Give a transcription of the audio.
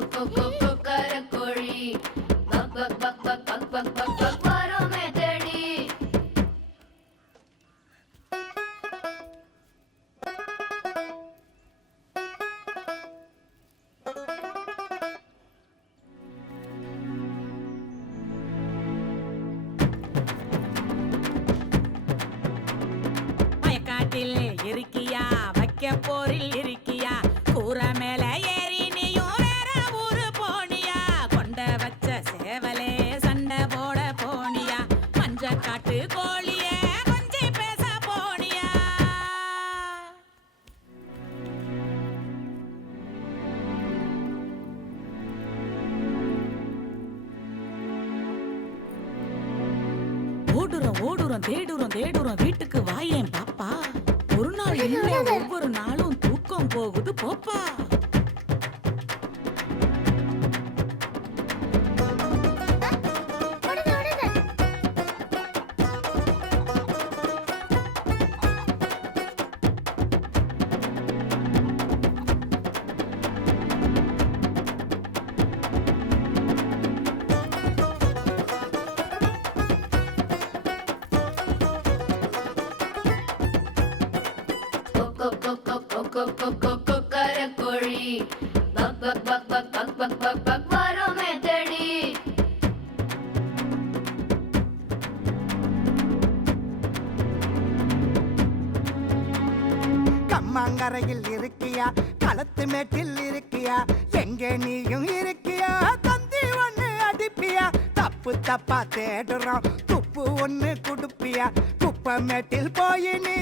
கொக்கரக்கோழி பக் பக் பக் பக் பக் பக் பக் பக் வரோமே தேடி. வயக்காட்டில் இருக்கியா, வைக்க போரில் இருக்கியா, கூற மேல ஏறி நீயும் வேற ஊரு போனியா, கொண்ட வச்ச சேவலே சண்டை போட போனியா, மஞ்ச காட்டு கோழியே கொஞ்சி பேச போனியா. ஓடுறோம் ஓடுறோம் தேடுறோம் தேடுறோம் வீட்டுக்கு வாயேன் பாப்பா, ஒரு நாள் இல்ல ஒவ்வொரு நாளும் தூக்கம் போகுது போப்பா. கொக்கரக்கோழி பக் பக் பக் பக் பக் பக் பக் பக் வரோமே தேடி. கம்மாங்கரையில் இருக்கியா, களத்து மேட்டில் இருக்கியா, எங்கே நீயும் இருக்கியா, தந்தி ஒண்ணு அடிப்பியா, தப்பு தப்பா தேடுறோம் துப்பு ஒண்ணு குடுப்பியா, குப்பை மேட்டில் போய் நீ